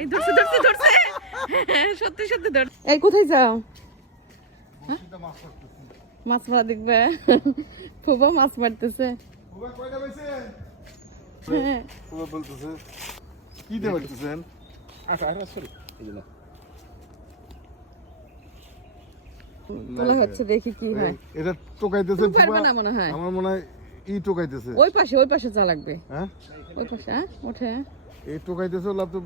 এই ধরছে ধরছে ধরছে সত্যি সত্যি ধর। এই কোথায় যাও? মাছ মারা দেখবে? ফুবা মাছ মারতেছে। ফুবা কয়টা পাইছে? হ্যাঁ ফুবা বলতেছে কি দিয়ে মারতেছেন? সরি এই না তোলা হচ্ছে, দেখি কি হয়। এটা টোকাইতেছে পারবে না মনে হয়। আমার মনে হয় টোকাইতেছে। ওই পাশে যা লাগবে। হ্যাঁ ওই পাশে ওঠে। এই টোকাইতেছে লাভ তো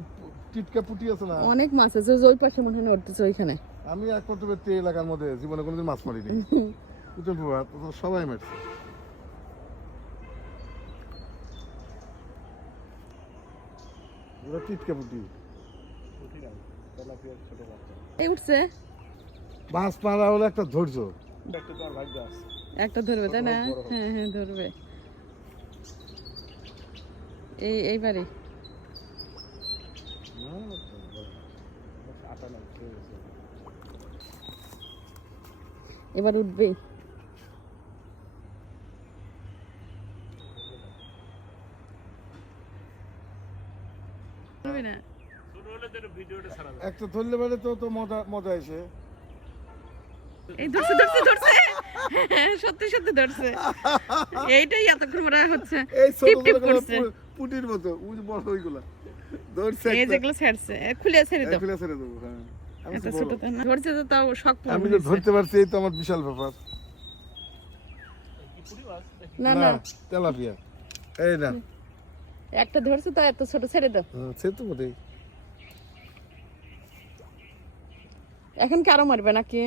টিটকা পুটি আছে না, অনেক মাছ আছে ওই পাশে মনে হয় উঠতেছে ওইখানে। আমি একমাত্র ব্যক্তি এলাকার মধ্যে জীবনে কোনোদিন মাছ মারিনি। বুঝছেন বাবা, সবাই মারছে। ওরা টিটকা পুটি এই উঠছে। মাছ মারা হলো একটা ধৈর্য। একটা ধরবে তাই না? হ্যাঁ হ্যাঁ ধরবে। এইবারে এবার উঠবে। একটা ধরলে মানে তো মজা এসে এই ধরছে ধরছে ধরছে সত্যি সত্যি ধরছে। এইটাই এতক্ষণ মনে হচ্ছে টিপ টিপ করছে পুটির মতো বড় ওইগুলা ধরছে। এই যেগুলো ছাড়ছে খুলে ছেড়ে দাও। খুলে ছেড়ে দেবো। হ্যাঁ এত ছোট তো না, ধরছে তো তাও শক্ত। আমি তো ধরতে পারছি, এই তো আমার বিশাল ব্যাপার। না না তেলাপিয়া এই না একটা ধরছে তো এত ছোট, ছেড়ে দাও। সে তো বটেই। এখন কি আরো মারবে নাকি?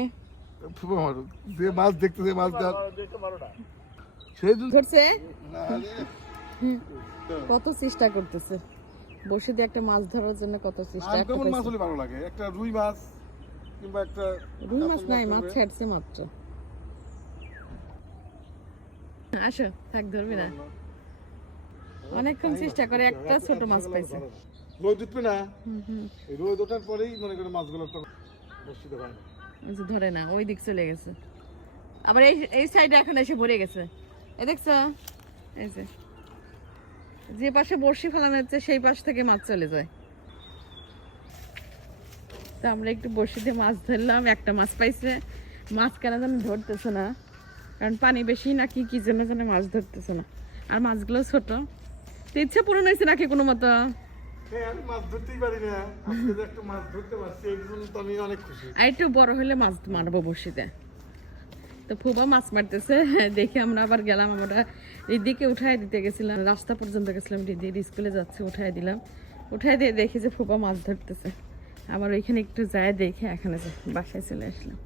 যে মাছ দেখতেছে মাছ সেই ধরছে কত চেষ্টা করতেছে বসে দিয়ে একটা মাছ ধরার জন্য, কত চেষ্টা। কেমন মাছ হলে ভালো লাগে? একটা রুই মাছ কিংবা একটা রুই মাছ নাই, মাছ ছাড়ছে মাত্র। আসো থাক, ধরবি না। অনেকক্ষণ চেষ্টা করে একটা ছোট মাছ পাইছে। রোদ উঠবে না, এই রোদ ওঠার পরেই মনে করে মাছগুলো তো বসতে পারে না, ধরে না, ওই দিক চলে গেছে। আবার এই সাইডে এখন এসে ভরে গেছে। এই দেখছো, এই যে পাশে বড়শি ফেলানো হচ্ছে সেই পাশ থেকে মাছ চলে যায়। তো আমরা একটু বড়শি দিয়ে মাছ ধরলাম, একটা মাছ পাইছে। মাছ কেন যেন ধরতেছে না, কারণ পানি বেশি নাকি কি জন্য যেন মাছ ধরতেছে না। আর মাছগুলো ছোট। তো ইচ্ছা পূরণ হয়েছে নাকি কোনো মতো? আমি মাছ ধরতেই পারি না, আজকে যে একটা মাছ ধরতে পারছি এই জন্য তো আমি অনেক খুশি। আর একটু বড় হলে মাছ মারবো বড়শিতে। তো ফুবা মাছ মারতেছে দেখে আমরা আবার গেলাম। আমরা রিদিকে উঠাই দিতে গেছিলাম, রাস্তা পর্যন্ত গেছিলাম। রিদি স্কুলে যাচ্ছে, উঠাই দিলাম। উঠাই দিয়ে দেখি যে ফুবা মাছ ধরতেছে। আবার ওইখানে একটু যায় দেখে এখানে বাসায় চলে আসলাম।